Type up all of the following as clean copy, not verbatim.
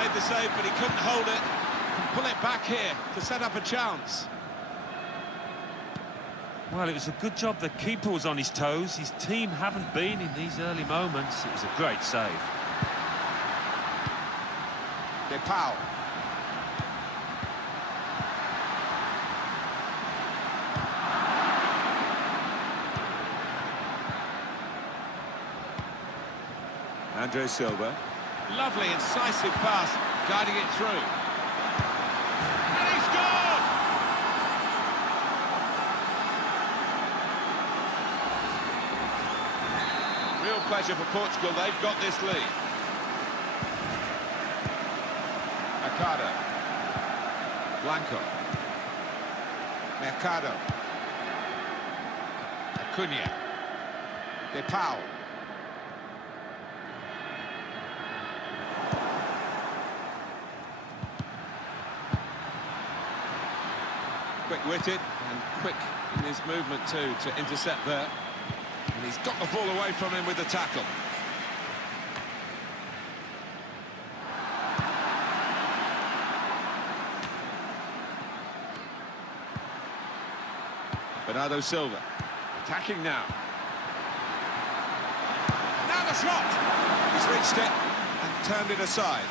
made the save, but he couldn't hold it. Can pull it back here to set up a chance. Well, it was a good job the keeper was on his toes. His team haven't been in these early moments. It was a great save. Depau. Andre Silva. Lovely, incisive pass, guiding it through. And he scored! Real pleasure for Portugal, they've got this lead. Mercado. Blanco. Mercado. Acuna. Depau. Quick-witted and quick in his movement too to intercept there. And he's got the ball away from him with the tackle. Bernardo Silva attacking now. Now the shot! He's reached it and turned it aside.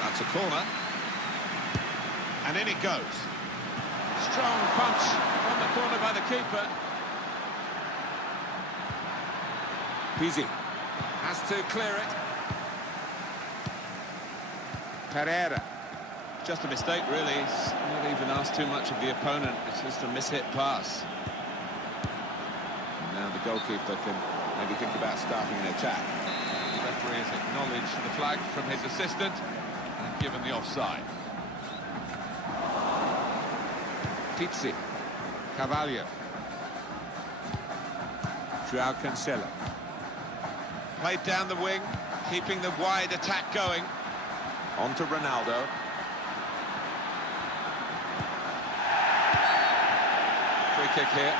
That's a corner. And in it goes. Strong punch from the corner by the keeper. Pizzi has to clear it. Pereira. Just a mistake, really. He's not even asked too much of the opponent. It's just a mishit pass. And now the goalkeeper can maybe think about starting an attack. The referee has acknowledged the flag from his assistant and given the offside. Pizzi, Carvalho, Joao Cancelo. Played down the wing, keeping the wide attack going. On to Ronaldo. Free kick here.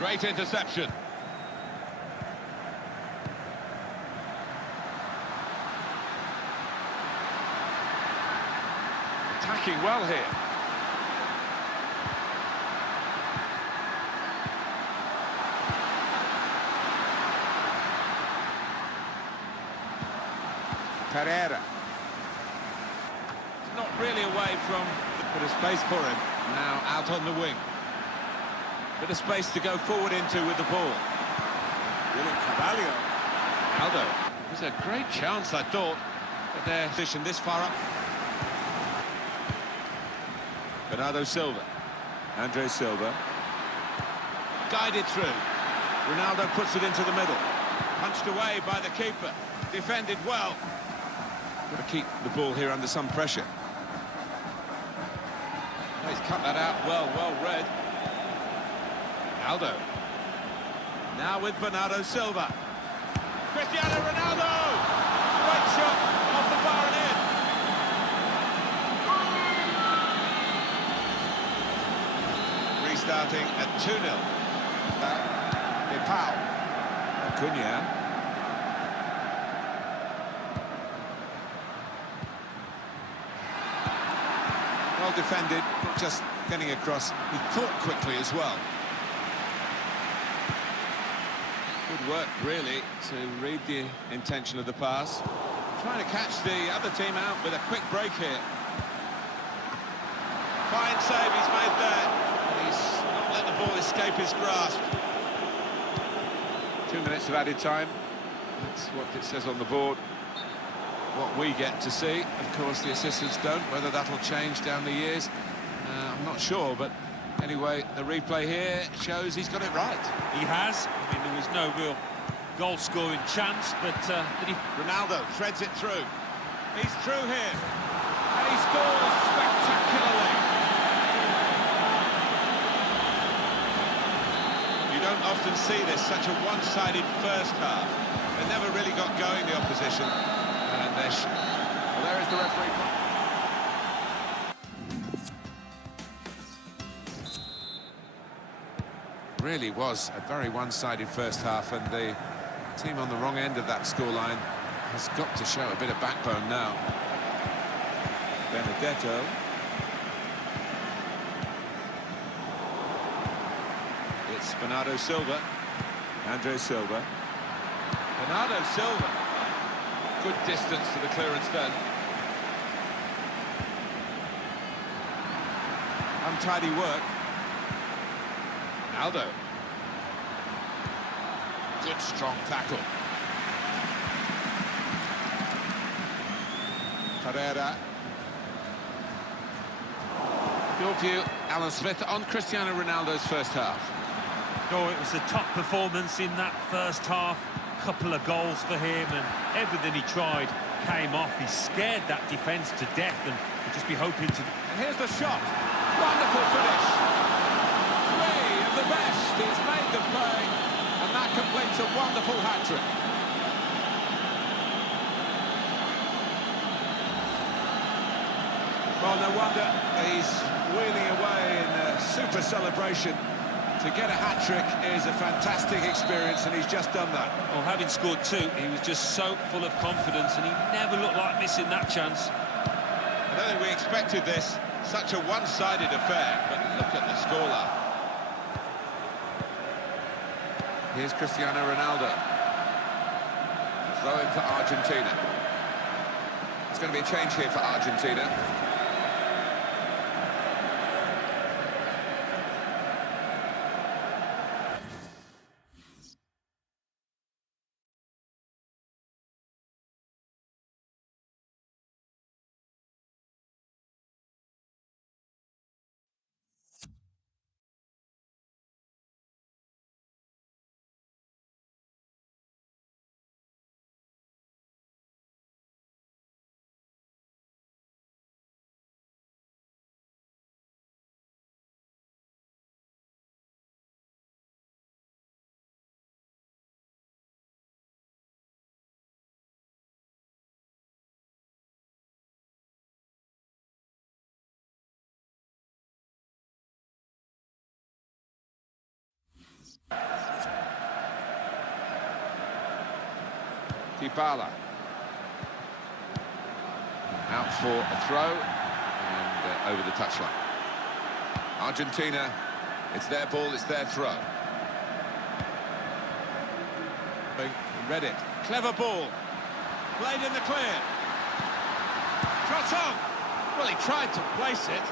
Great interception. Attacking well here. Pereira. Not really away from a bit of space for him. Now out on the wing. Bit of space to go forward into with the ball. Brilliant Carvalho. Aldo. It was a great chance, I thought, but their position this far up. Bernardo Silva. Andre Silva. Guided through. Ronaldo puts it into the middle. Punched away by the keeper. Defended well. Got to keep the ball here under some pressure. Oh, he's cut that out well read. Aldo. Now with Bernardo Silva. Cristiano Ronaldo! Great shot off the bar and in. Restarting at 2-0. Depau. Acuna. Well defended, not just getting across, he thought quickly as well. Good work, really, to read the intention of the pass. Trying to catch the other team out with a quick break here. Fine save he's made there. He's not let the ball escape his grasp. 2 minutes of added time. That's what it says on the board. What we get to see, of course the assistants don't. Whether that'll change down the years, I'm not sure, but anyway, the replay here shows he's got it right. He has. I mean, there was no real goal-scoring chance, but Ronaldo threads it through. He's through here, and he scores spectacularly. You don't often see this, such a one-sided first half. They never really got going, the opposition. And well, there is the referee. really was a very one-sided first half, and the team on the wrong end of that scoreline has got to show a bit of backbone now. Benedetto. It's Bernardo Silva. Andre Silva. Bernardo Silva. Good distance to the clearance then. Untidy work. Ronaldo. Good strong tackle. Pereira. Your view, Alan Smith, on Cristiano Ronaldo's first half. Oh, it was a top performance in that first half. Couple of goals for him, and everything he tried came off. He scared that defence to death, and we'll just be hoping to... And here's the shot. Wonderful finish. Three of the best. He's made them pay, and that completes a wonderful hat-trick. Well, no wonder he's wheeling away in a super celebration. To get a hat-trick is a fantastic experience, and he's just done that. Well, having scored two, he was just so full of confidence, and he never looked like missing that chance. I don't think we expected this. Such a one-sided affair, but look at the scoreline. Here's Cristiano Ronaldo. Throw in for Argentina. It's going to be a change here for Argentina. Dybala. Out for a throw, and over the touchline. Argentina, it's their ball, it's their throw. Read it. Clever ball. Played in the clear. Shot on. Well, he tried to place it.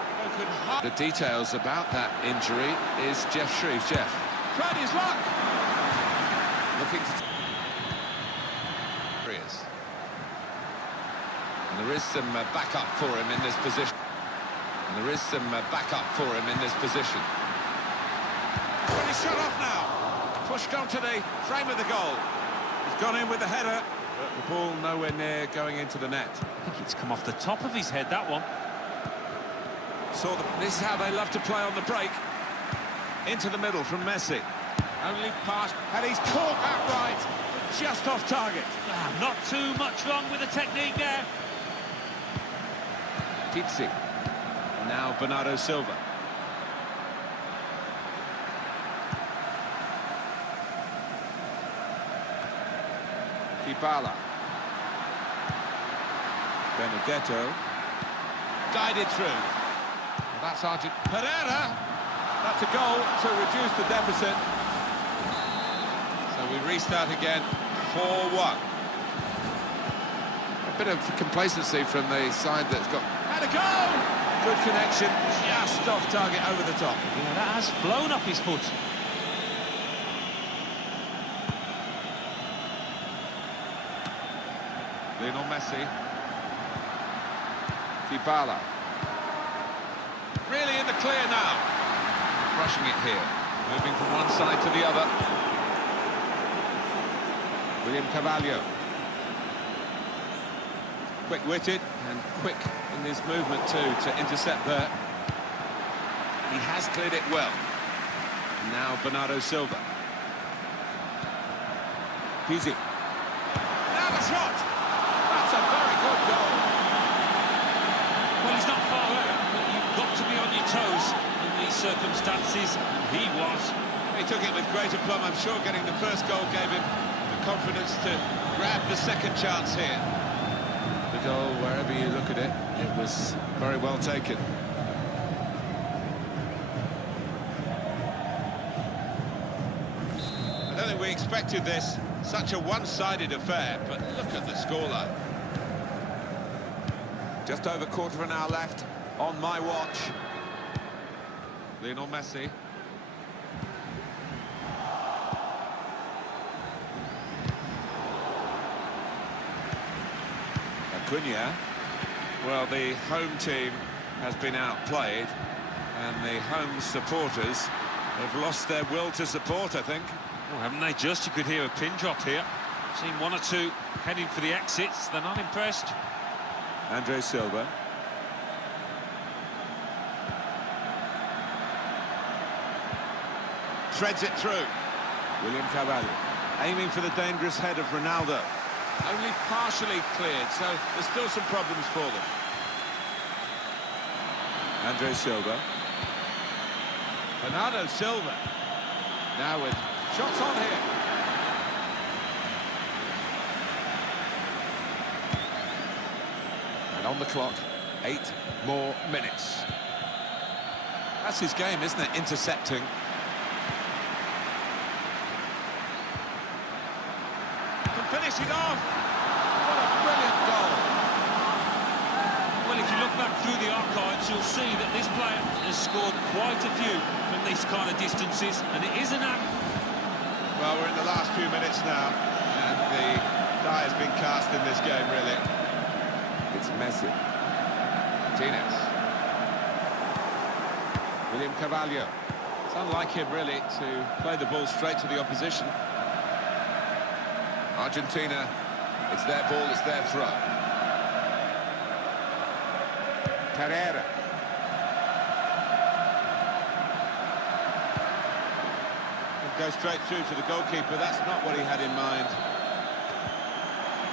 The details about that injury is Jeff Shreve. Jeff. Tried his luck. Looking to... And there is some backup for him in this position. And there is some backup for him in this position. Well, he's shot off now. Pushed onto the frame of the goal. He's gone in with the header, but the ball nowhere near going into the net. I think it's come off the top of his head, that one. This is how they love to play on the break. Into the middle from Messi. Only pass, and he's caught that right, but just off target. Not too much wrong with the technique there. Tizzi. Now Bernardo Silva. Dybala. Benedetto. Guided through. Well, that's Argentina. Pereira. That's a goal to reduce the deficit. So we restart again. 4-1. A bit of complacency from the side that's got... And a goal! Good connection, just off target over the top. Yeah, that has flown off his foot. Lionel Messi. Dybala. Really in the clear now. Rushing it here. Moving from one side to the other. William Carvalho. Quick-witted and quick in his movement too to intercept there. He has cleared it well. Now Bernardo Silva. Pizzi. Now the shot! That's a very good goal. Well, he's not far out, but you've got to be on your toes in these circumstances, and he was. He took it with great aplomb. I'm sure getting the first goal gave him the confidence to grab the second chance here. The goal, wherever you look at it, it was very well taken. I don't think we expected this, such a one-sided affair, but look at the scoreline. Just over quarter of an hour left on my watch. Lionel Messi. Acuna. Well, the home team has been outplayed, and the home supporters have lost their will to support, I think. Well, haven't they just? You could hear a pin drop here. Seen one or two heading for the exits. They're not impressed. Andre Silva. Threads it through. William Carvalho. Aiming for the dangerous head of Ronaldo. Only partially cleared, so there's still some problems for them. Andre Silva. Bernardo Silva. Now with shots on here. And on the clock, 8 more minutes. That's his game, isn't it? Intercepting. Can finish it off. What a brilliant goal. Well, if you look back through the archives, you'll see that this player has scored quite a few from these kind of distances, and it is an act. Well, we're in the last few minutes now, and the die has been cast in this game, really. It's Messi. Martinez. William Carvalho. It's unlike him, really, to play the ball straight to the opposition. Argentina, it's their ball, it's their throw. Pereira. Go straight through to the goalkeeper. That's not what he had in mind.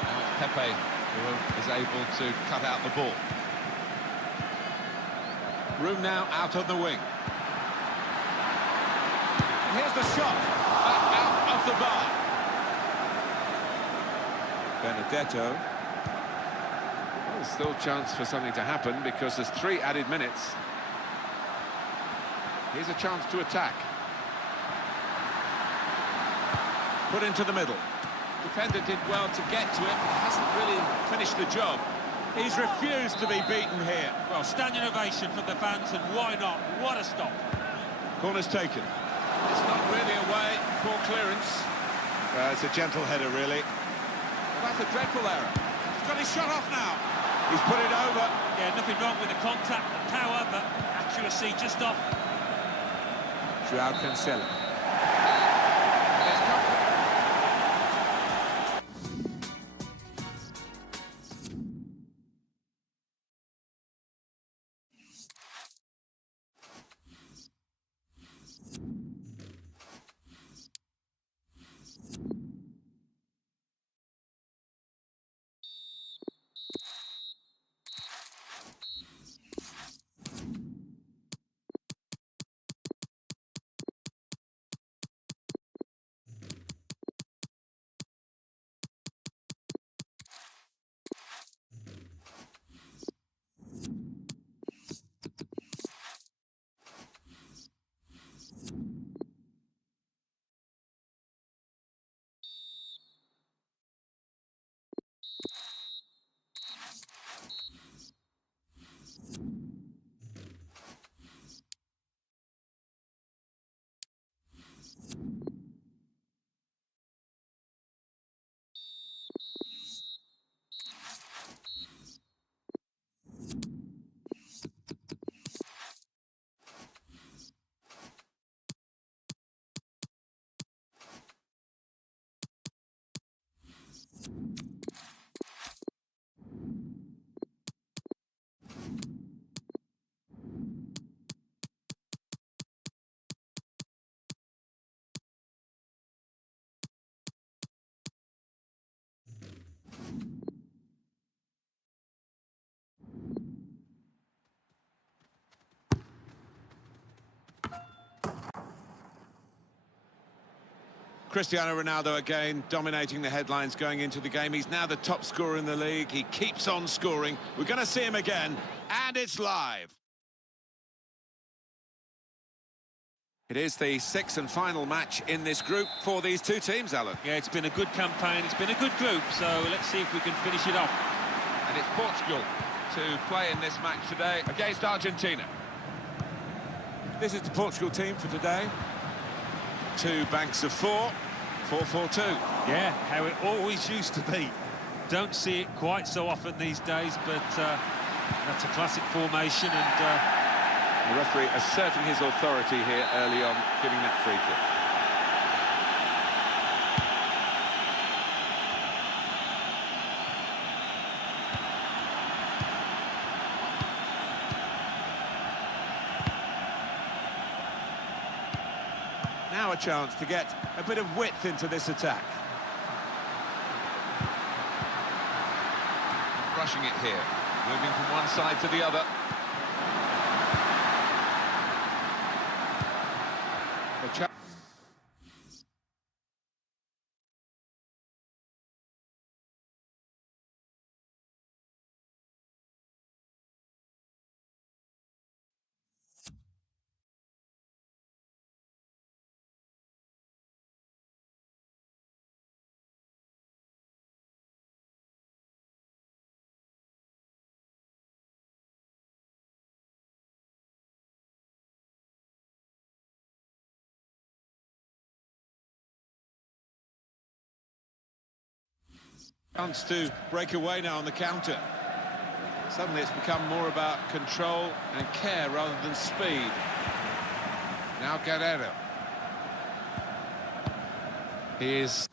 Now it's Pepe who is able to cut out the ball. Room now out on the wing. And here's the shot. Back out of the bar. Benedetto. Well, there's still a chance for something to happen because there's 3 added minutes. Here's a chance to attack. Put into the middle. Defender did well to get to it, but hasn't really finished the job. He's refused to be beaten here. Well, standing ovation from the fans, and why not? What a stop. Corner's taken. It's not really away. Poor clearance. It's a gentle header, really. Well, that's a dreadful error. He's got his shot off now. He's put it over. Yeah, nothing wrong with the contact, the power, but accuracy just off. Joao Cancelo. Cristiano Ronaldo again, dominating the headlines going into the game. He's now the top scorer in the league. He keeps on scoring. We're going to see him again, and it's live. It is the sixth and final match in this group for these two teams, Alan. Yeah, it's been a good campaign, it's been a good group, so let's see if we can finish it off. And it's Portugal to play in this match today against Argentina. This is the Portugal team for today. Two banks of four, 4-4-2. Yeah, how it always used to be. Don't see it quite so often these days, but that's a classic formation, and the referee asserting his authority here early on, giving that free kick. Now a chance to get a bit of width into this attack. Rushing it here, moving from one side to the other. Chance to break away now on the counter. Suddenly it's become more about control and care rather than speed. Now Guerrero. He is...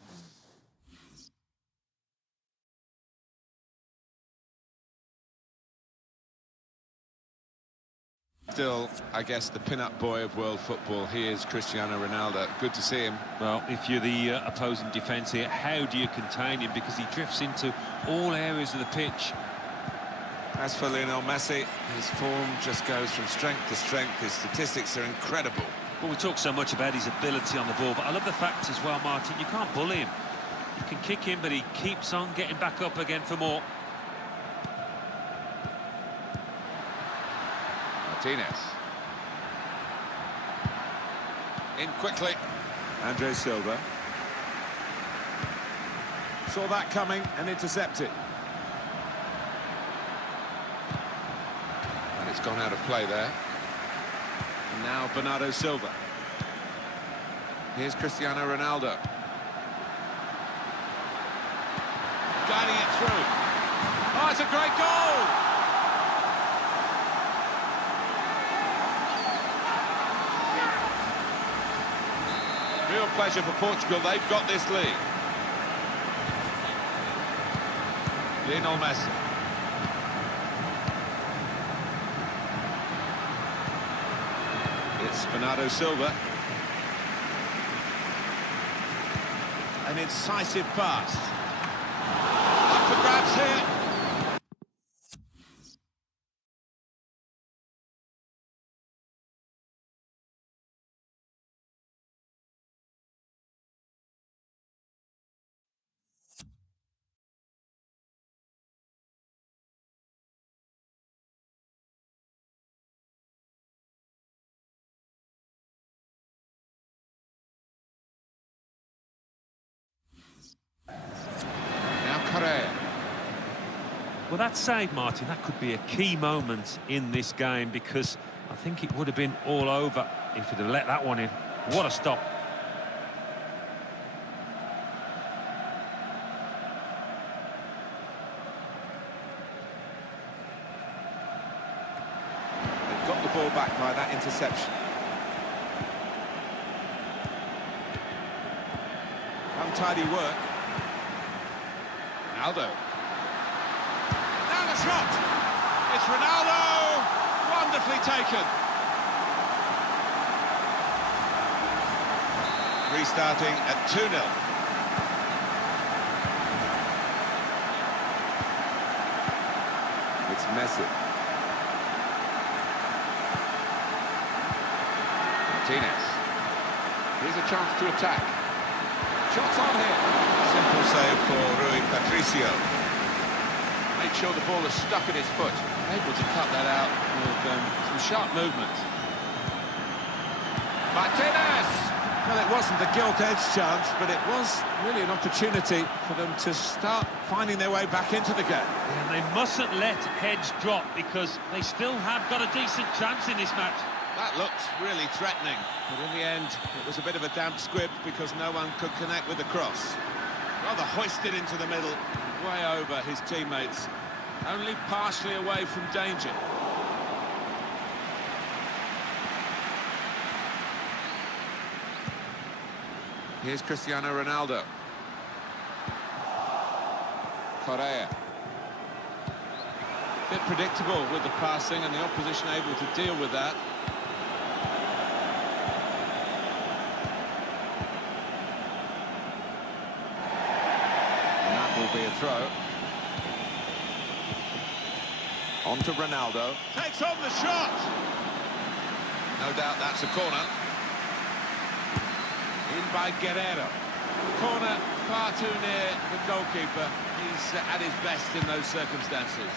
still, I guess, the pin-up boy of world football. He is Cristiano Ronaldo. Good to see him. well, if you're the opposing defence here, how do you contain him? Because he drifts into all areas of the pitch. As for Lionel Messi, his form just goes from strength to strength. His statistics are incredible. Well, we talk so much about his ability on the ball, but I love the fact as well, Martin, you can't bully him. You can kick him, but he keeps on getting back up again for more. Martinez. In quickly. Andre Silva. Saw that coming and intercepted. And it's gone out of play there. And now Bernardo Silva. Here's Cristiano Ronaldo. Guiding it through. Oh, it's a great goal! Real pleasure for Portugal. They've got this lead. Lionel Messi. It's Bernardo Silva. An incisive pass. Up for grabs here. Well, that save, Martin, that could be a key moment in this game, because I think it would have been all over if he'd have let that one in. What a stop. They've got the ball back by that interception. Untidy work. Ronaldo. Now the shot! It's Ronaldo! Wonderfully taken. Restarting at 2-0. It's Messi. Martinez. Here's a chance to attack. Shots on here. Simple save for Rui Patricio. Made sure the ball is stuck at his foot. Able to cut that out with some sharp movement. Martinez! Well, it wasn't a gilt-edged chance, but it was really an opportunity for them to start finding their way back into the game. And they mustn't let heads drop, because they still have got a decent chance in this match. That looked really threatening, but in the end, it was a bit of a damp squib because no one could connect with the cross. Rather hoisted into the middle, way over his teammates, only partially away from danger. Here's Cristiano Ronaldo. Correa. Bit predictable with the passing, and the opposition able to deal with that. And that will be a throw. On to Ronaldo. Takes on the shot! No doubt that's a corner. In by Guerrero. Corner far too near the goalkeeper. He's at his best in those circumstances.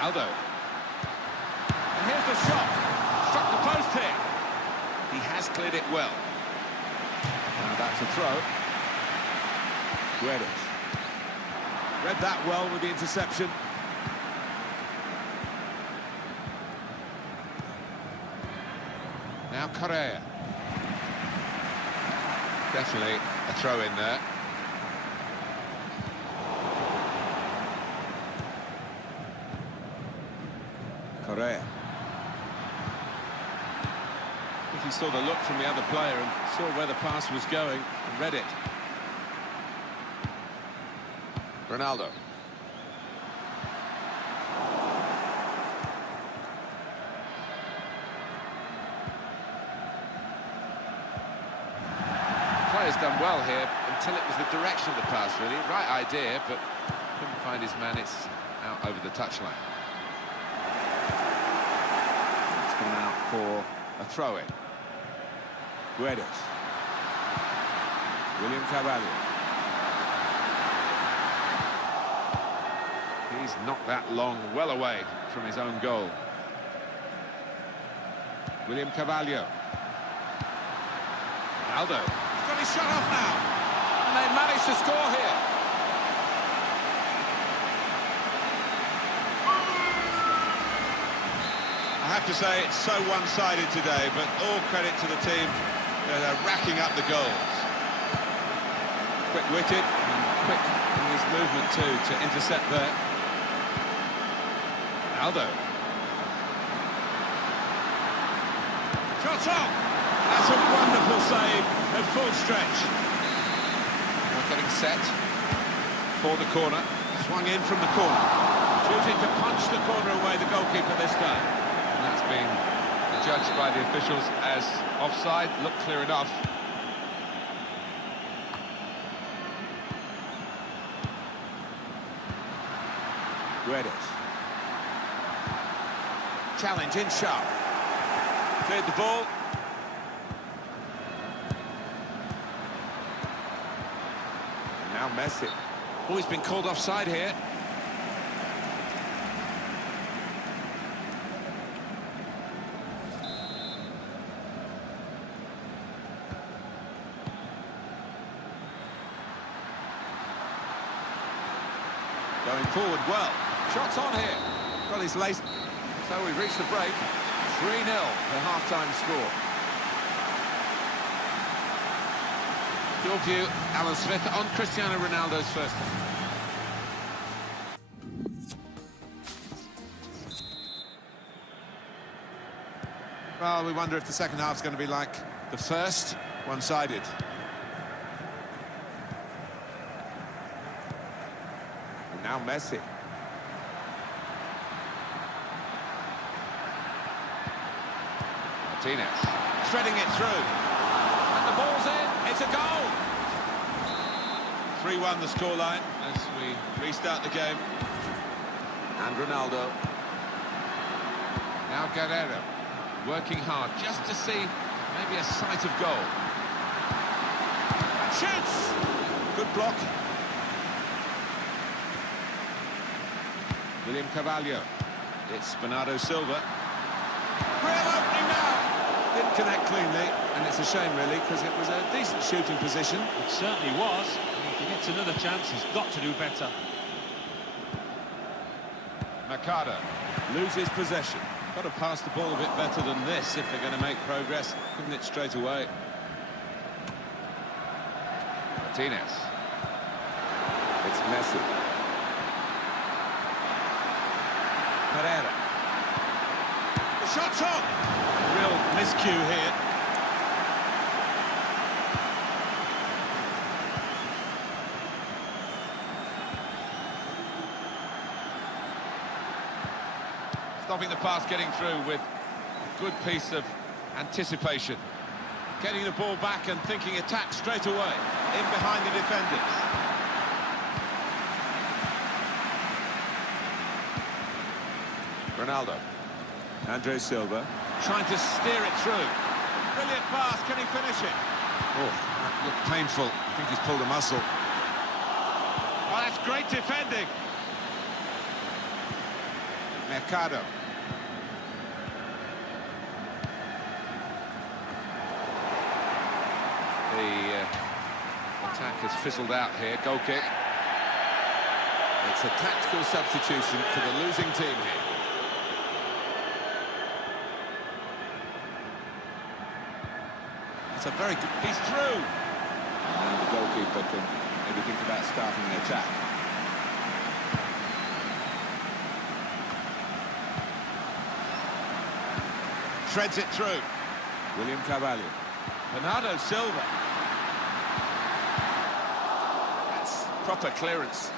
Aldo. And here's the shot. Struck the post here. He has cleared it well. Now that's a throw. Guedes. Read that well with the interception. Now Correa. Definitely a throw in there. Correa. I think he saw the look from the other player and saw where the pass was going and read it. Ronaldo. Player's done well here until it was the direction of the pass, really. Right idea, but couldn't find his man. It's out over the touchline. It's gone out for a throw-in. Guedes. William Carvalho. He's knocked that long, well away from his own goal. William Carvalho. Aldo. He's got his shot off now. And they managed to score here. I have to say it's so one-sided today, but all credit to the team that are racking up the goals. Quick-witted and quick in his movement too to intercept there. Aldo. Shot on! That's a wonderful save at full stretch. Now getting set for the corner. Swung in from the corner. Shooting to punch the corner away, the goalkeeper this time. And that's been judged by the officials as offside. Looked clear enough. Guedes. Challenge in sharp. Cleared the ball. And now Messi. Oh, he's been called offside here. Going forward well. Shots on here. Got his lace. So we've reached the break. 3-0, the half-time score. Your view, Alan Smith, on Cristiano Ronaldo's first half. Well, we wonder if the second half's going to be like the first, one-sided. And now Messi. Martinez, threading it through. And the ball's in, it's a goal! 3-1 the scoreline as we restart the game. And Ronaldo. Now Guerrero, working hard just to see Maybe a sight of goal. Shoots! Good block. William Carvalho. It's Bernardo Silva. Real opening now! Didn't connect cleanly, and it's a shame, really, because it was a decent shooting position. It certainly was. And if he gets another chance, he's got to do better. Mercado loses possession. Got to pass the ball a bit better than this if they're going to make progress. Giving it straight away. Martinez. It's Messi. Pereira. The shot's on! Real miscue here. Stopping the pass getting through with a good piece of anticipation. Getting the ball back and thinking attack straight away. In behind the defenders. Ronaldo. Andre Silva. Trying to steer it through. Brilliant pass, can he finish it? Oh, that looked painful. I think he's pulled a muscle. Oh, that's great defending. Mercado. The attack has fizzled out here. Goal kick. It's a tactical substitution for the losing team here. It's a very good... He's through! And the goalkeeper can maybe think about starting the attack. Threads it through. William Carvalho. Bernardo Silva. That's proper clearance.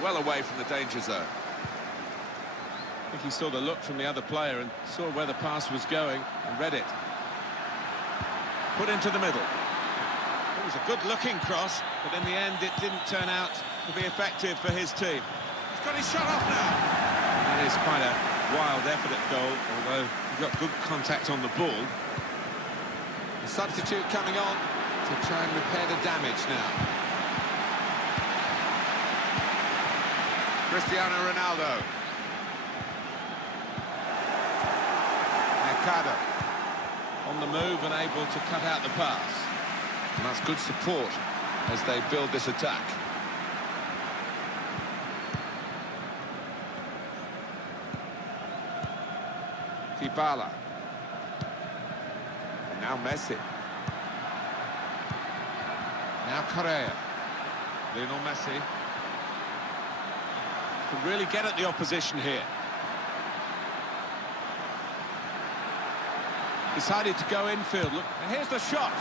Well away from the danger zone. I think he saw the look from the other player and saw where the pass was going and read it. Put into the middle. It was a good-looking cross, but in the end it didn't turn out to be effective for his team. He's got his shot off now. That is quite a wild effort at goal, although he got good contact on the ball. The substitute coming on to try and repair the damage now. Cristiano Ronaldo. Mercado. On the move and able to cut out the pass. And that's good support as they build this attack. Dybala. And now Messi. Now Correa. Lionel Messi. Can really get at the opposition here. Decided to go infield. Look, and here's the shot.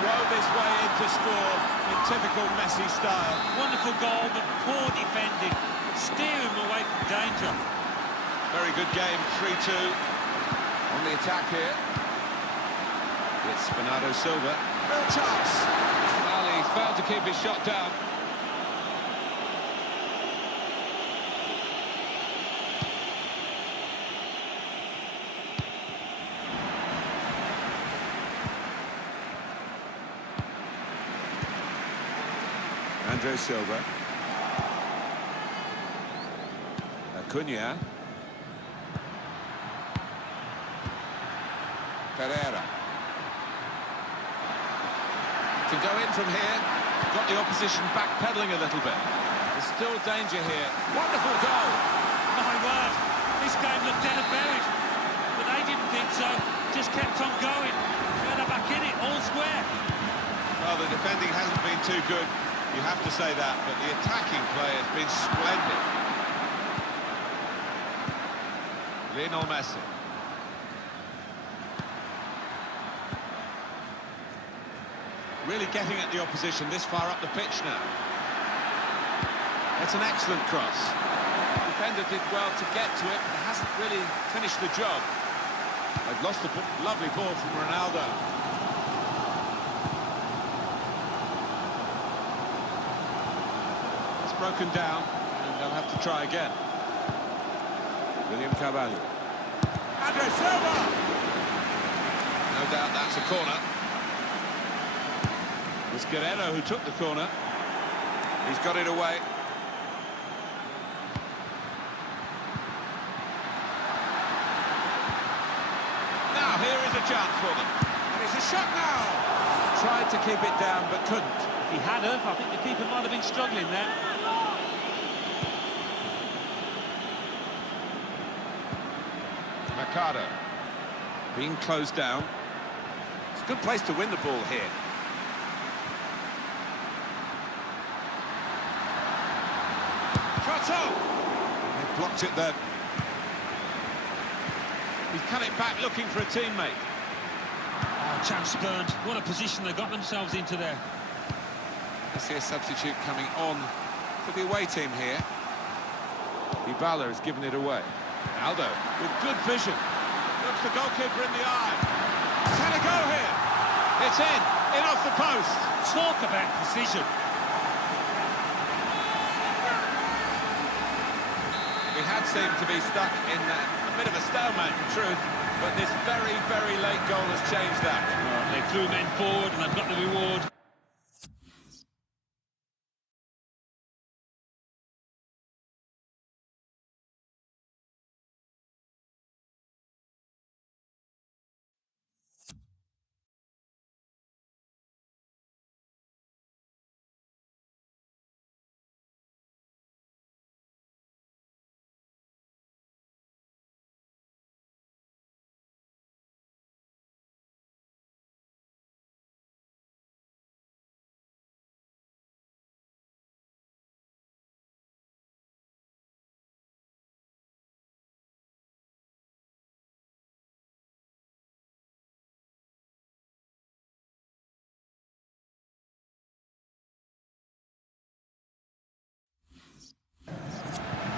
Drove his way in to score in typical Messi style. Wonderful goal, but poor defending. Steer him away from danger. Very good game, 3-2. On the attack here. It's Bernardo Silva. Real chance. Well, he failed to keep his shot down. Andre Silva. Acuna. Pereira. Can go in from here. Got the opposition backpedaling a little bit. There's still danger here. Wonderful goal. My word, this game looked dead and buried. But they didn't think so. Just kept on going. They're back in it, all square. Well, the defending hasn't been too good. You have to say that, but the attacking play has been splendid. Lionel Messi. Really getting at the opposition this far up the pitch now. That's an excellent cross. The defender did well to get to it, but hasn't really finished the job. They've lost a lovely ball from Ronaldo. Broken down, and they'll have to try again. William Carvalho. Andre Silva! No doubt that's a corner. It was Guerrero who took the corner. He's got it away. Now here is a chance for them. And it's a shot now. Tried to keep it down but couldn't. If he had have, I think the keeper might have been struggling there. Mercado being closed down. It's a good place to win the ball here. Shot up! They blocked it then. He's cut it back looking for a teammate. Oh, chance spurned. What a position they got themselves into there. I see a substitute coming on for the away team here. Dybala has given it away. Aldo with good vision. Looks the goalkeeper in the eye. Can it go here? It's in off the post. Talk about precision. We had seemed to be stuck in a bit of a stalemate, in truth, but this very, very late goal has changed that. Well, they threw men forward and they've got the reward.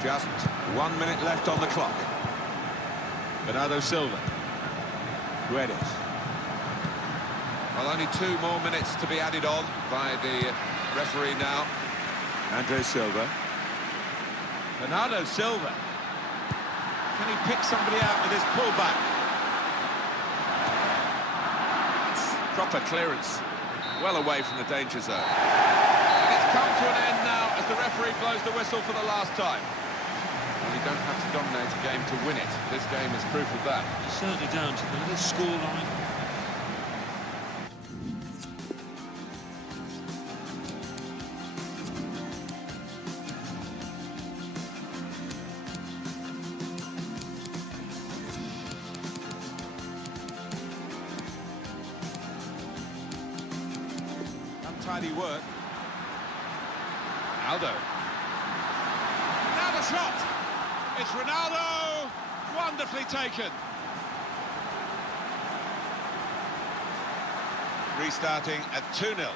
Just 1 minute left on the clock. Bernardo Silva. Guedes. Well, only 2 more minutes to be added on by the referee now. Andre Silva. Bernardo Silva. Can he pick somebody out with his pullback? Proper clearance. Well away from the danger zone. And it's come to an end now as the referee blows the whistle for the last time. Well, you don't have to dominate a game to win it. This game is proof of that. You certainly don't. A little scoreline. Untidy work. Aldo. Now the shot! It's Ronaldo! Wonderfully taken. Restarting at 2-0.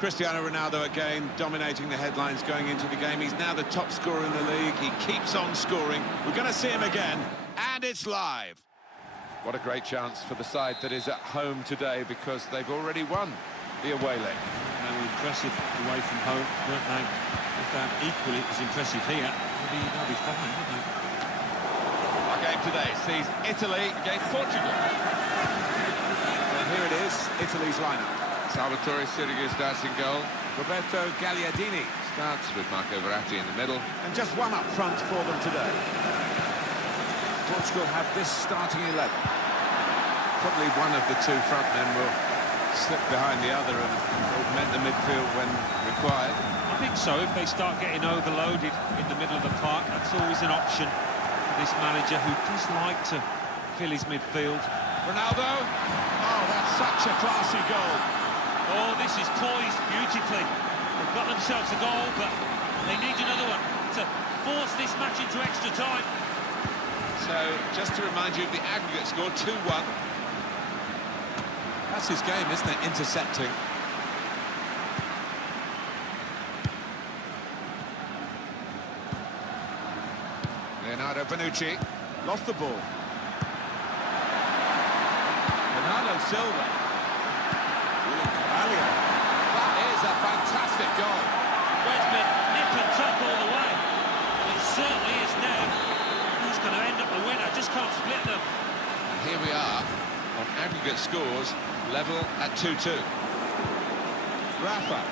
Cristiano Ronaldo again, dominating the headlines going into the game. He's now the top scorer in the league. He keeps on scoring. We're going to see him again, and it's live. What a great chance for the side that is at home today, because they've already won the away leg. They were impressive away from home, weren't they? If they're equally as impressive here, they'll be fine, won't they? Our game today sees Italy against Portugal. And here it is, Italy's lineup. Salvatore Sirigu starts in goal. Roberto Gagliardini starts with Marco Verratti in the middle. And just one up front for them today. Portugal have this starting 11. Probably one of the two front men will slip behind the other and augment the midfield when required. I think so. If they start getting overloaded in the middle of the park, that's always an option for this manager, who does like to fill his midfield. Ronaldo. Oh, that's such a classy goal. Oh, this is poised beautifully. They've got themselves a goal, but they need another one to force this match into extra time. So, just to remind you of the aggregate score, 2-1. That's his game, isn't it? Intercepting. Leonardo Bonucci lost the ball. Bernardo Silva. That is a fantastic goal. Well, it's been nip and tuck all the way. It certainly is now. Who's going to end up the winner? Just can't split them. And here we are on aggregate scores, level at 2-2. Rafa.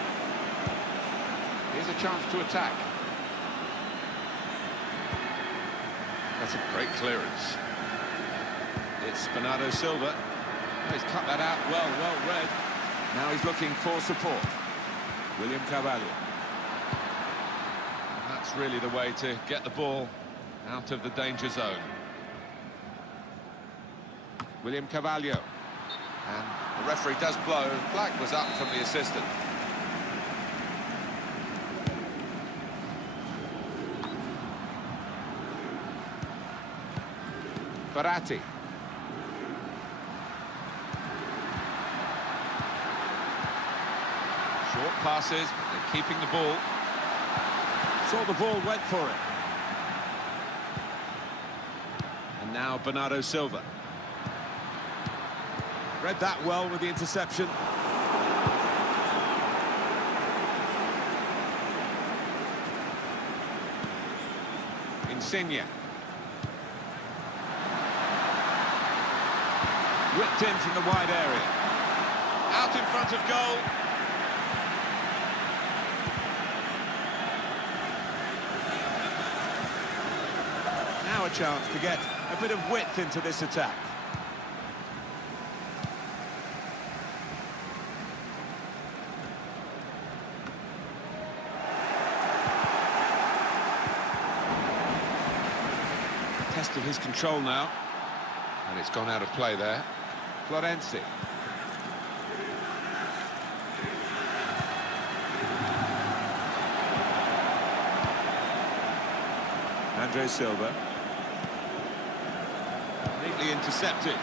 Here's a chance to attack. That's a great clearance. It's Bernardo Silva. Oh, he's cut that out well read. Now he's looking for support. William Carvalho. And that's really the way to get the ball out of the danger zone. William Carvalho. And the referee does blow. Flag was up from the assistant. Verratti. Short passes, they're keeping the ball. Saw the ball, went for it. And now Bernardo Silva. Read that well with the interception. Insigne. Whipped in from the wide area. Out in front of goal. Now a chance to get a bit of width into this attack. Test of his control now. And it's gone out of play there. Florenzi. Andre Silva. Neatly intercepted.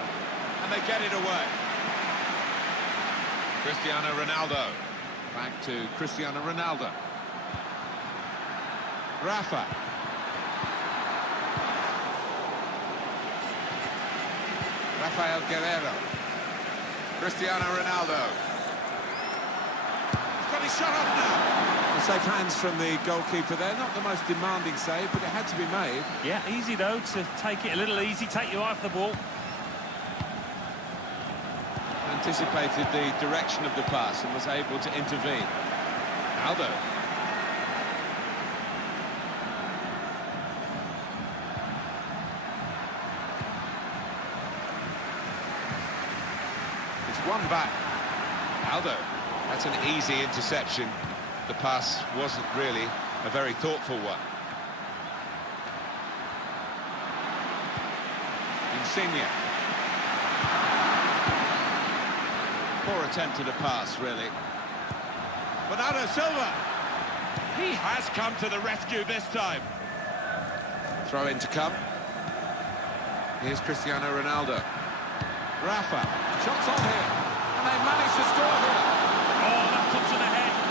And they get it away. Cristiano Ronaldo. Back to Cristiano Ronaldo. Rafa. Rafael Guerrero. Cristiano Ronaldo. He's got his shot off now. Safe hands from the goalkeeper there. Not the most demanding save, but it had to be made. Yeah, easy though to take it a little easy, take your eye off the ball. Anticipated the direction of the pass and was able to intervene. Aldo. One back. Aldo. That's an easy interception. The pass wasn't really a very thoughtful one. Insigne. Poor attempt at a pass, really. Bernardo Silva. He has come to the rescue this time. Throw in to come. Here's Cristiano Ronaldo. Rafa. Shots on here. And they managed to score here. Oh, that puts them ahead.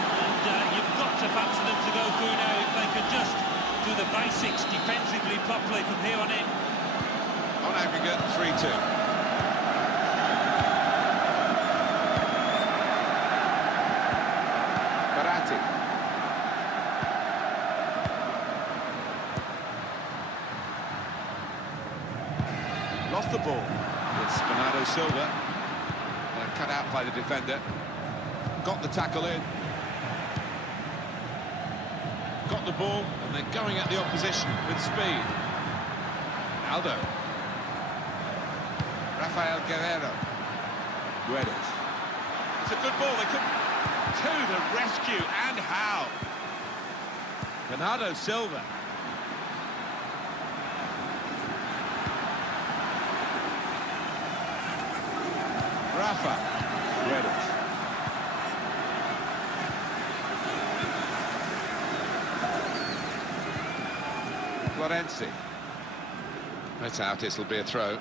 up to them to go through now. If they could just do the basics defensively properly from here on in. On aggregate, 3-2. Lost the ball. It's Bernardo Silva. Cut out by the defender. Got the tackle in. Got the ball, and they're going at the opposition with speed. Aldo. Rafael Guerrero. Guedes. It's a good ball. They could to the rescue, and how? Bernardo Silva. Rafa. Guedes. Florenzi. That's out, it'll be a throw.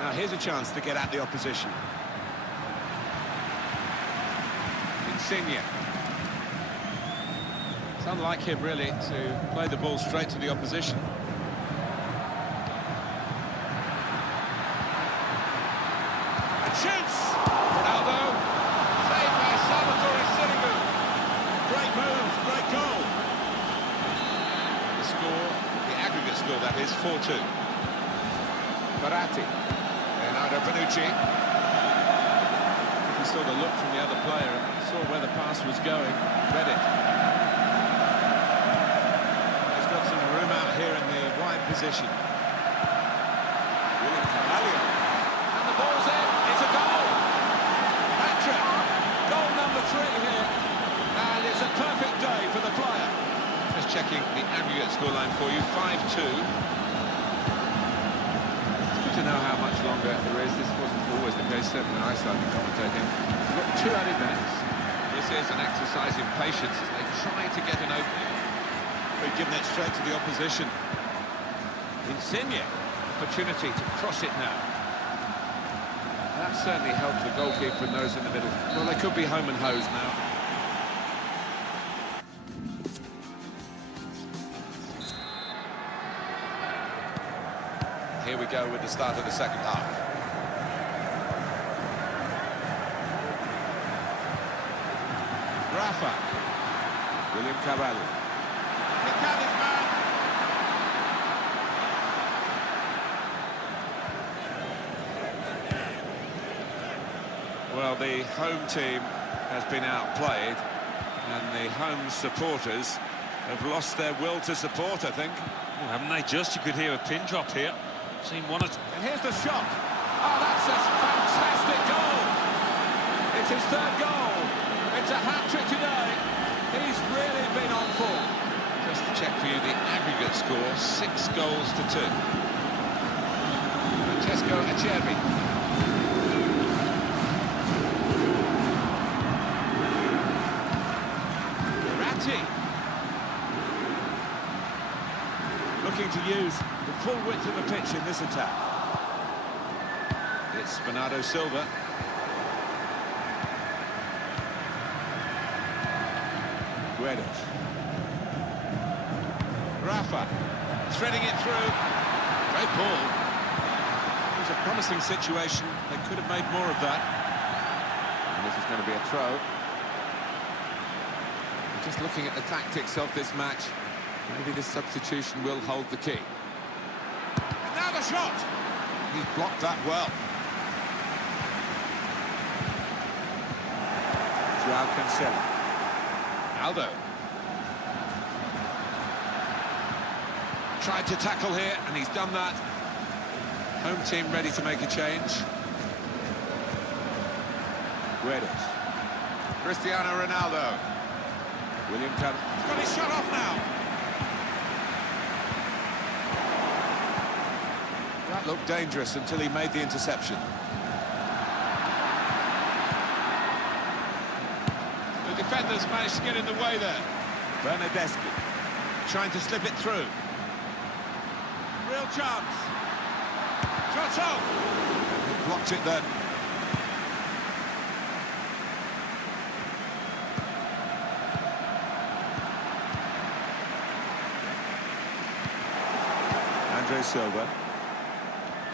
Now here's a chance to get at the opposition. Insigne. It's unlike him, really, to play the ball straight to the opposition. And shoots! Ronaldo! Saved by Salvatore Sirigu. Great move, great goal. The score, the aggregate score, that is, 4-2. Verratti. Leonardo Bonucci. He saw the look from the other player and saw where the pass was going. Read it. He's got some room out here in the wide position. William Carvalho. And the ball's in. It's a goal. Hat-trick. Goal number 3 here. And it's a perfect day for the player. Just checking the aggregate scoreline for you. 5-2. To know how much longer there is. This wasn't always the case, certainly when I started commentating. We've got 2 added minutes. This is an exercise in patience as they try to get an opening. They've given it straight to the opposition. Insigne, opportunity to cross it now. That certainly helps the goalkeeper and those in the middle. Well, they could be home and hosed now. Here we go with the start of the second half. Rafa. William Carvalho. He can his man. Well, the home team has been outplayed, and the home supporters have lost their will to support, I think. Well, haven't they just? You could hear a pin drop here. Seen one or two. And here's the shot. Oh, that's a fantastic goal. It's his 3rd goal. It's a hat-trick today. He's really been on form. Just to check for you the aggregate score, 6 goals to 2. Francesco Acerbi. Verratti. Looking to use the full width of the pitch in this attack. It's Bernardo Silva. Guedes. Rafa. Threading it through. Great ball. It was a promising situation. They could have made more of that. And this is going to be a throw. Just looking at the tactics of this match, maybe this substitution will hold the key. And now the shot! He's blocked that well. Joao Cancelo. Aldo. Tried to tackle here, and he's done that. Home team ready to make a change. Guedes. Cristiano Ronaldo. William Carvalho. He's got his shot off now. That looked dangerous until he made the interception. The defenders managed to get in the way there. Bernardeschi trying to slip it through. real chance. Shot on! He blocked it then. Silva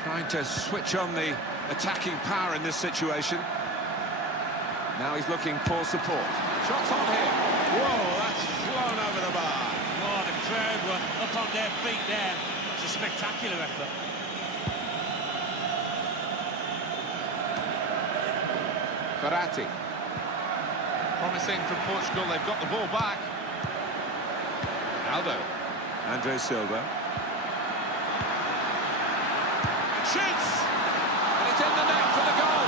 trying to switch on the attacking power in this situation. Now he's looking for support. Shots on here. Whoa, that's flown over the bar. Oh, the crowd were up on their feet there. It's a spectacular effort. Verratti. Promising from Portugal, they've got the ball back. Ronaldo. Andre Silva. Shoots! And it's in the net for the goal!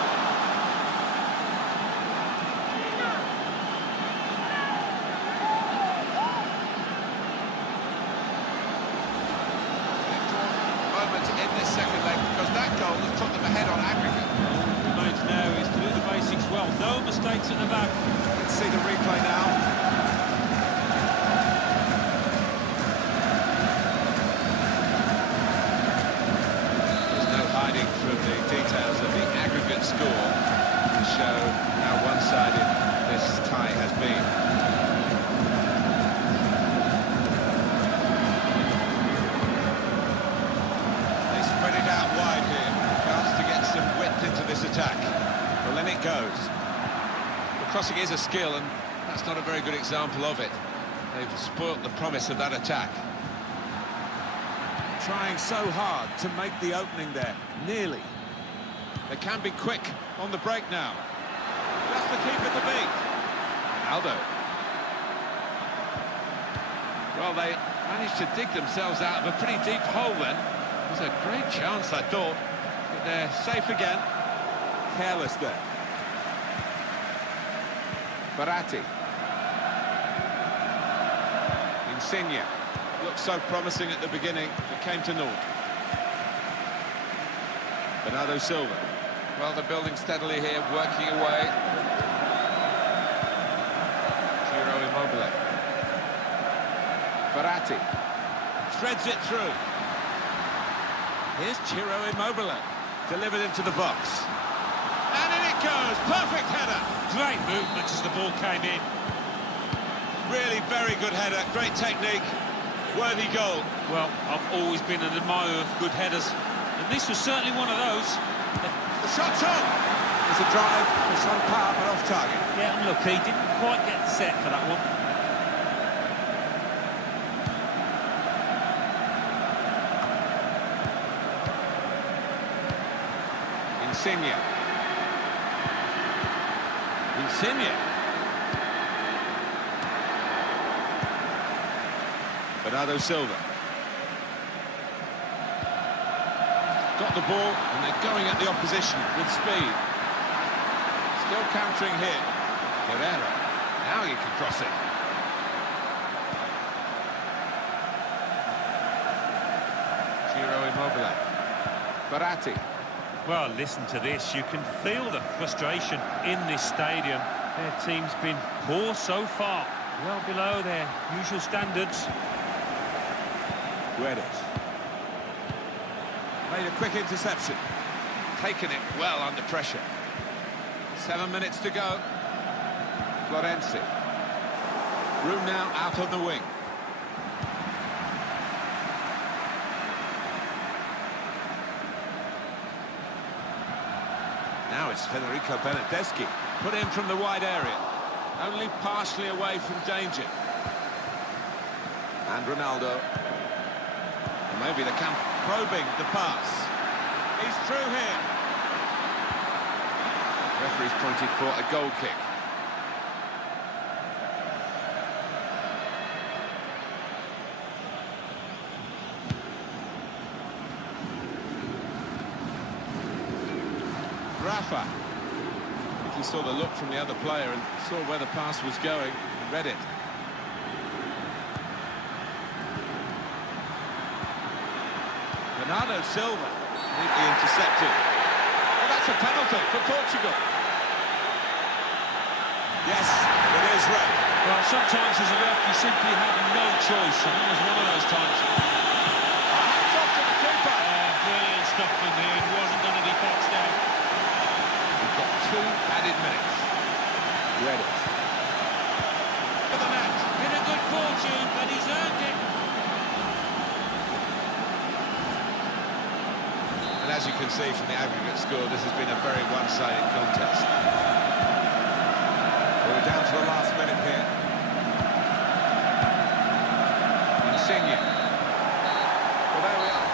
Moment in this second leg, because that goal has put them ahead on aggregate. All that remains now is to do the basics well. No mistakes at the back. Let's see the replay now. From the details of the aggregate score to show how one-sided this tie has been. They spread it out wide here, chance to get some width into this attack. Well, then it goes. The crossing is a skill, and that's not a very good example of it. They've spoilt the promise of that attack. Trying so hard to make the opening there. Nearly. They can be quick on the break now. Just to keep at the beat. Aldo. Well, they managed to dig themselves out of a pretty deep hole then. It was a great chance, I thought. But they're safe again. Careless there. Verratti. Insigne. Looked so promising at the beginning, but came to naught. Bernardo Silva. Well, they're building steadily here, working away. Ciro Immobile. Verratti. Threads it through. Here's Ciro Immobile. Delivered into the box. And in it goes. Perfect header. Great movement as the ball came in. Really very good header. Great technique. Worthy goal. Well, I've always been an admirer of good headers, and this was certainly one of those. The shot's on! There's a drive with some power, but off target. Yeah, unlucky. Didn't quite get set for that one. Insigne. Insigne. Bernardo Silva. Got the ball, and they're going at the opposition with speed. Still countering here. Guerrero. Now you can cross it. Ciro Immobile. Verratti. Well, listen to this. You can feel the frustration in this stadium. Their team's been poor so far, well below their usual standards. Guedes. Made a quick interception. Taken it well under pressure. 7 minutes to go. Florenzi. Room now out on the wing. Now it's Federico Bernardeschi. Put in from the wide area. Only partially away from danger. And Ronaldo. Maybe the camp probing the pass. He's through here. Referee's pointed for a goal kick. Rafa. I think he saw the look from the other player and saw where the pass was going and read it. Bernardo Silva, neatly intercepted. Oh, that's a penalty for Portugal. Yes, it is red. Well, sometimes as a ref, you simply have no choice, and that was one of those times. Hats off to the keeper. stuff from there and wasn't going to be foxed out. We've got 2 added minutes. Read it. For the net. Been a good fortune, but he's earned it. And as you can see from the aggregate score, this has been a very one-sided contest. We're down to the last minute here. Insigne. Well, there we are.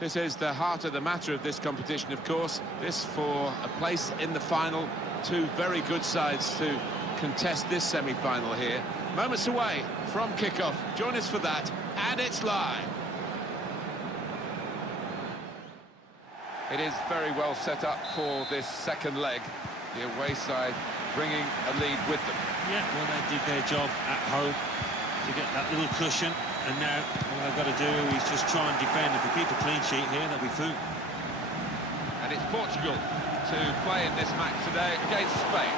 This is the heart of the matter of this competition, of course. This for a place in the final. 2 very good sides to contest this semi-final here. Moments away from kickoff. Join us for that, and it's live. It is very well set up for this second leg. The away side bringing a lead with them. Yeah, well, they did their job at home to get that little cushion. And now all they've got to do is just try and defend. If they keep a clean sheet here, they'll be through. And it's Portugal to play in this match today against Spain.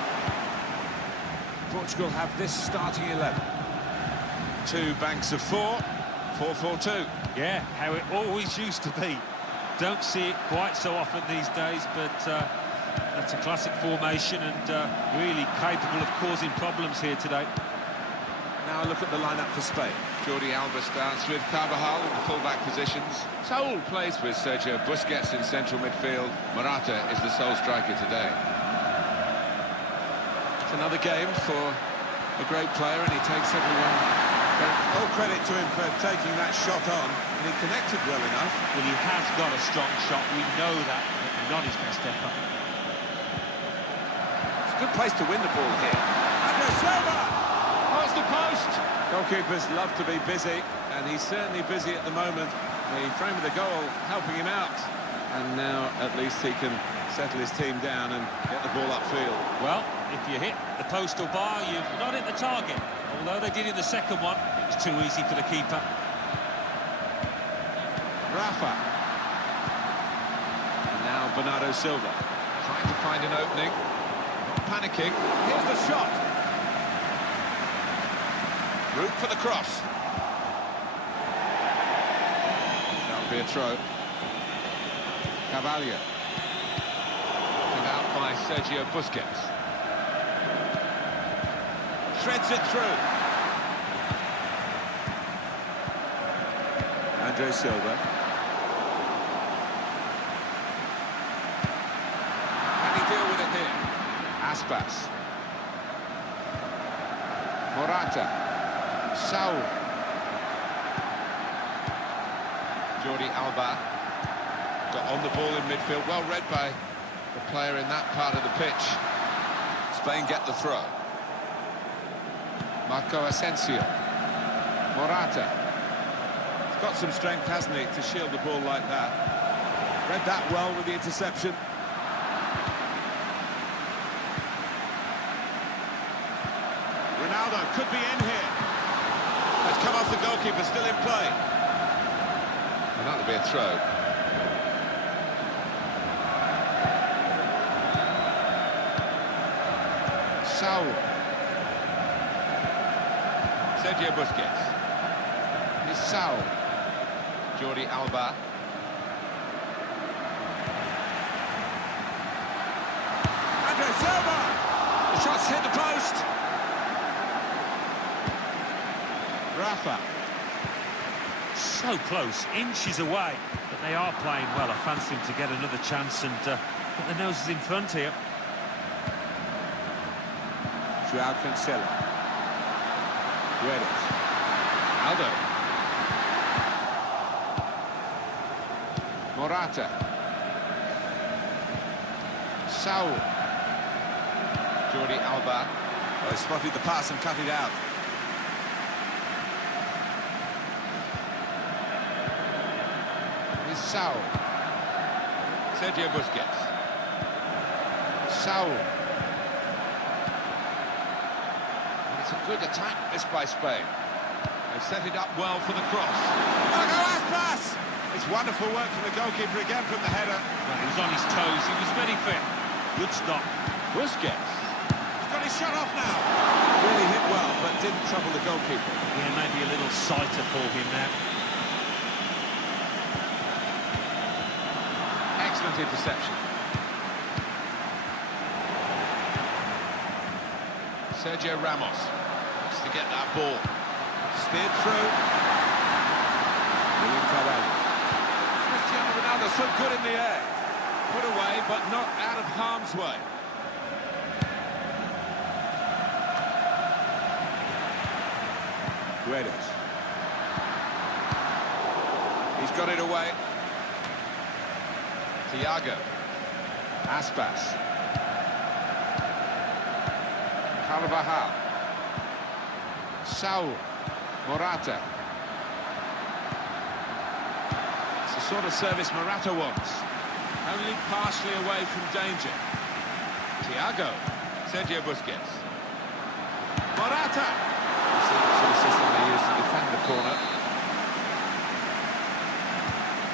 Portugal have this starting 11. 2 banks of 4, 4-4-2. Yeah, how it always used to be. Don't see it quite so often these days, but that's a classic formation and really capable of causing problems here today. Now look at the lineup for Spain. Jordi Alba starts with Carvajal in the full-back positions. Saul plays with Sergio Busquets in central midfield. Morata is the sole striker today. It's another game for a great player, and he takes everyone. All credit to him for taking that shot on, and he connected well enough. Well, he has got a strong shot, we know that, but not his best effort. It's a good place to win the ball here. Andre Silva! Oh, it's the post! Goalkeepers love to be busy, and he's certainly busy at the moment. The frame of the goal helping him out. And now, at least, he can settle his team down and get the ball upfield. Well, if you hit the postal bar, you've not hit the target. Although they did in the second one, it was too easy for the keeper. Rafa. And now Bernardo Silva. Trying to find an opening. Not panicking. Here's the shot. Route for the cross. That'll be a throw. Carvalho. Cut out by Sergio Busquets. Threads it through. Andre Silva. Can he deal with it here? Aspas. Morata. Saul. Jordi Alba got on the ball in midfield, well read by the player in that part of the pitch. Spain get the throw. Marco Asensio. Morata. He's got some strength, hasn't he, to shield the ball like that. Read that well with the interception. Ronaldo could be in here. It's come off the goalkeeper, still in play. And that'll be a throw. Saul. Sergio Busquets. Here's Saul. Jordi Alba. Andre Silva! The shot's hit the post. Rafa. So close, inches away, but they are playing well. I fancy him to get another chance and put the noses in front here. Joao Cancelo. Guedes. Aldo. Morata. Saul. Jordi Alba. Well, he spotted the pass and cut it out. Here's Saul. Sergio Busquets. Saul. It's a good attack, this by Spain. They've set it up well for the cross. Pass! It's wonderful work from the goalkeeper again from the header. Well, he was on his toes, he was ready for it. Good stop. Busquets. He's got his shot off now. Really hit well, but didn't trouble the goalkeeper. Yeah, maybe a little sighter for him now. Excellent interception. Sergio Ramos wants to get that ball. Steered through. William Carvalho. Cristiano Ronaldo so good in the air. Put away, but not out of harm's way. Guedes. He's got it away. Thiago. Aspas. Carvajal. Saul. Morata. It's the sort of service Morata wants. Only partially away from danger. Thiago. Sergio Busquets. Morata. You see the sort of system they use to defend the corner.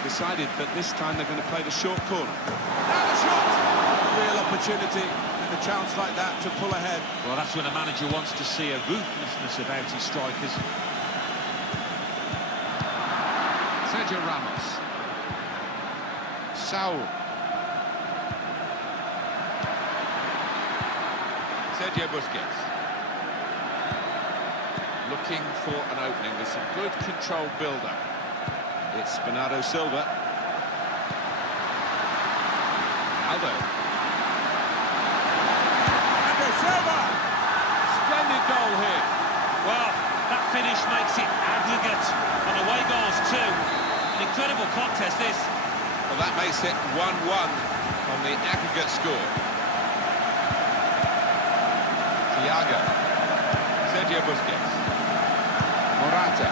Decided that this time they're going to play the short corner. Now the shot! Real opportunity with a chance like that to pull ahead. Well, that's when a manager wants to see a ruthlessness about his strikers. Sergio Ramos. Saul. Sergio Busquets. Looking for an opening with some good controlled build-up. It's Bernardo Silva. Aldo. Bernardo Silva! Splendid goal here. Well, that finish makes it aggregate on away goals too. An incredible contest, this. Well, that makes it 1-1 on the aggregate score. Thiago. Sergio Busquets. Morata.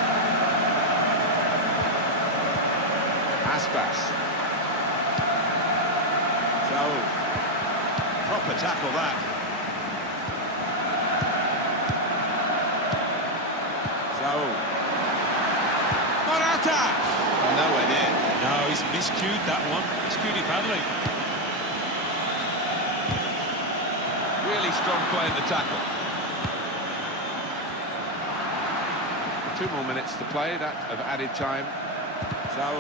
Aspas. Saul. Proper tackle that. Saul. Morata! Nowhere near. No, he's miscued that one. Miscued it badly. Really strong play in the tackle. 2 more minutes to play, that of added time. Saul.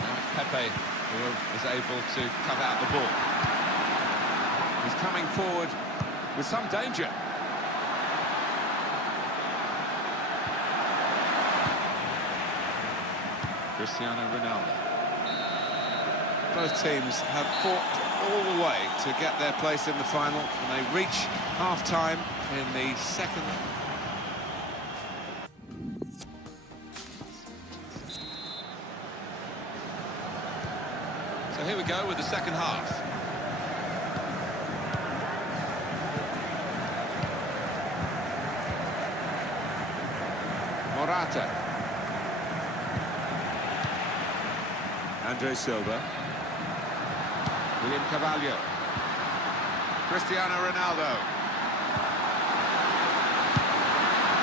Now it's Pepe who is able to cut out the ball. He's coming forward with some danger. Cristiano Ronaldo. Both teams have fought all the way to get their place in the final, and they reach half-time in the second. So here we go with the second half. Morata. Andre Silva. William Carvalho. Cristiano Ronaldo.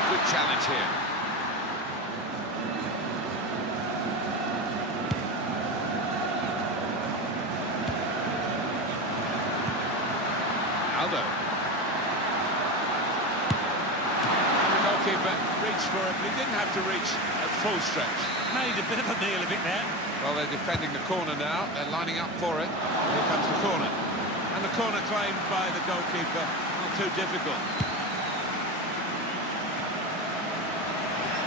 Good challenge here. Aldo. The goalkeeper reached for it, but he didn't have to reach at full stretch. Made a bit of a meal of it there. Well, they're defending the corner now. They're lining up for it. Here comes the corner. And the corner claimed by the goalkeeper. Not too difficult.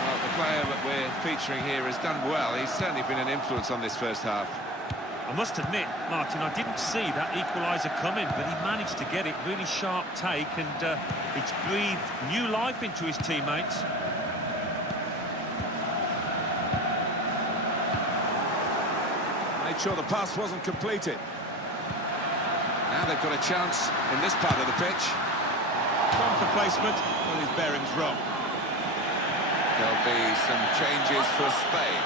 Well, the player that we're featuring here has done well. He's certainly been an influence on this first half. I must admit, Martin, I didn't see that equaliser coming, but he managed to get it. Really sharp take, and it's breathed new life into his teammates. Made sure the pass wasn't completed. Now they've got a chance in this part of the pitch. Gone for placement, well, his bearing's wrong. There'll be some changes for Spain.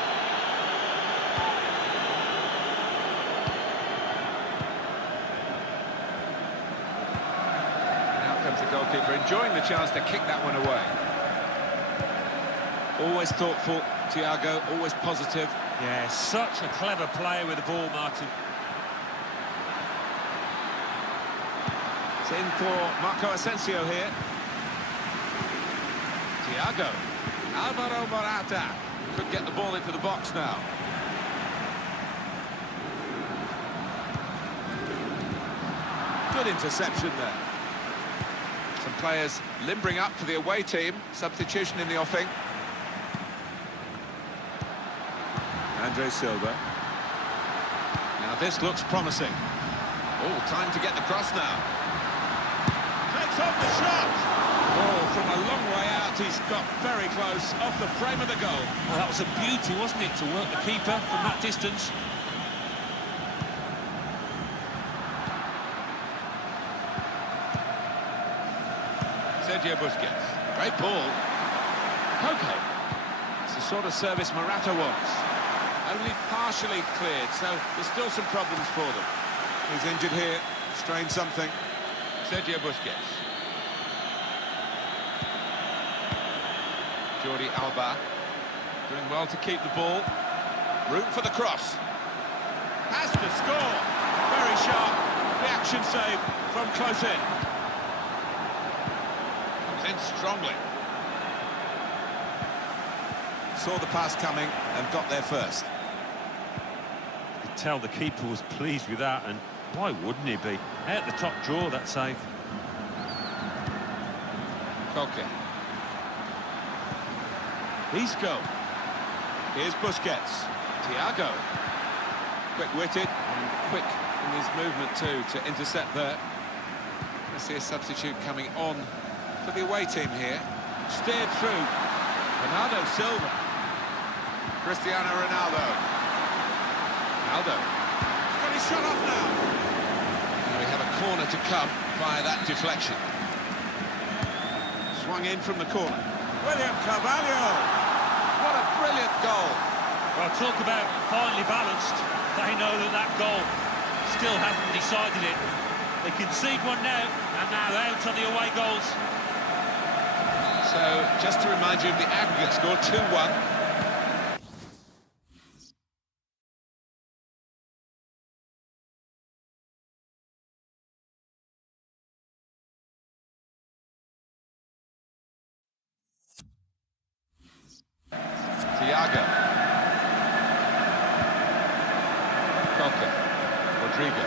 Now comes the goalkeeper, enjoying the chance to kick that one away. Always thoughtful, Thiago, always positive. Yeah, such a clever player with the ball, Martin. It's in for Marco Asensio here. Thiago. Alvaro Morata could get the ball into the box now. Good interception there. Some players limbering up for the away team. Substitution in the offing. Andre Silva. Now this looks promising. Oh, time to get the cross now. Takes off the shot! Oh, from a long way out, he's got very close, off the frame of the goal. Well, that was a beauty, wasn't it, to work the keeper from that distance? Sergio Busquets. Great ball. Okay. It's the sort of service Morata wants. Only partially cleared, so there's still some problems for them. He's injured here, strained something. Sergio Busquets. Jordi Alba doing well to keep the ball. Room for the cross. Has to score. Very sharp. Reaction save from close in. Comes in strongly. Saw the pass coming and got there first. You could tell the keeper was pleased with that, and why wouldn't he be? Out the top drawer, that save. Koke. Isco. Here's Busquets. Thiago. Quick-witted and quick in his movement too to intercept there. I see a substitute coming on for the away team here. Steered through. Bernardo Silva. Cristiano Ronaldo. Ronaldo. He's got his shot off now. And we have a corner to come via that deflection. Swung in from the corner. William Carvalho. What a brilliant goal. Well, talk about finely balanced. They know that that goal still hasn't decided it. They concede one now, and now out on the away goals. So, just to remind you of the aggregate score, 2-1. Thiago. Koke. Rodrigo.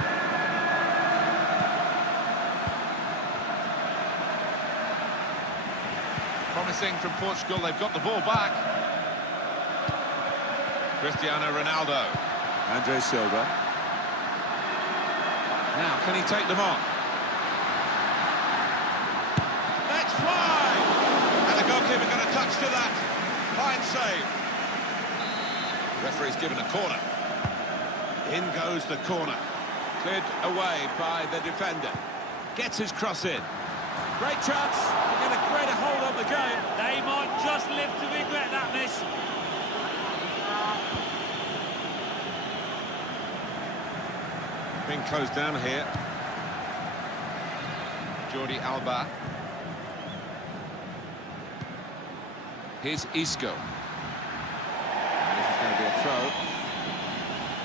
Promising from Portugal, they've got the ball back. Cristiano Ronaldo. Andre Silva. Now, can he take them on? Let's fly! And the goalkeeper got a touch to that. Fine save. The referee's given a corner. In goes the corner. Cleared away by the defender. Gets his cross in. Great chance to get a greater hold on the game. They might just live to regret that miss. Being closed down here. Jordi Alba. Here's Isco. And this is going to be a throw.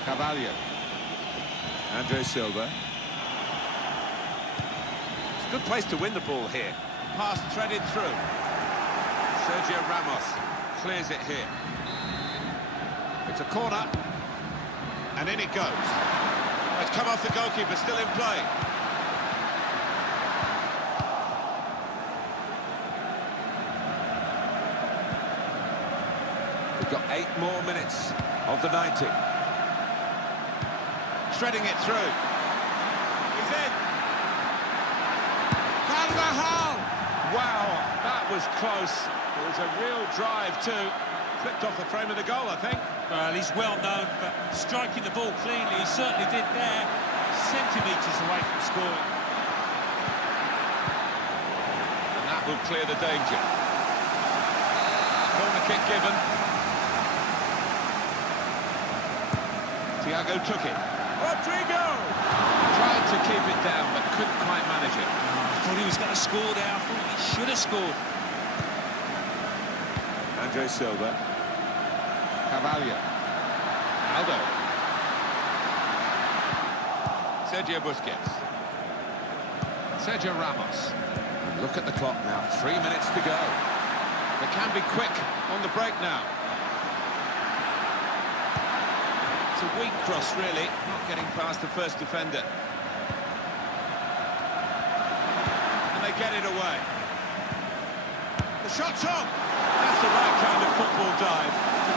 Carvalho. Andre Silva. It's a good place to win the ball here. Pass threaded through. Sergio Ramos clears it here. It's a corner. And in it goes. It's come off the goalkeeper, still in play. We've got 8 more minutes of the 90. threading it through. He's in. Carvajal! Wow, that was close. It was a real drive too. Flipped off the frame of the goal, I think. Well, he's well known for striking the ball cleanly. He certainly did there. Centimetres away from scoring. And that will clear the danger. Corner kick given. Thiago took it. Rodrigo! Tried to keep it down, but couldn't quite manage it. I thought he was going to score there. I thought he should have scored. Andre Silva. Carvalho. Aldo. Sergio Busquets. Sergio Ramos. And look at the clock now, 3 minutes to go. They can be quick on the break now. It's a weak cross, really, not getting past the first defender. And they get it away. The shot's on! That's the right kind of football dive.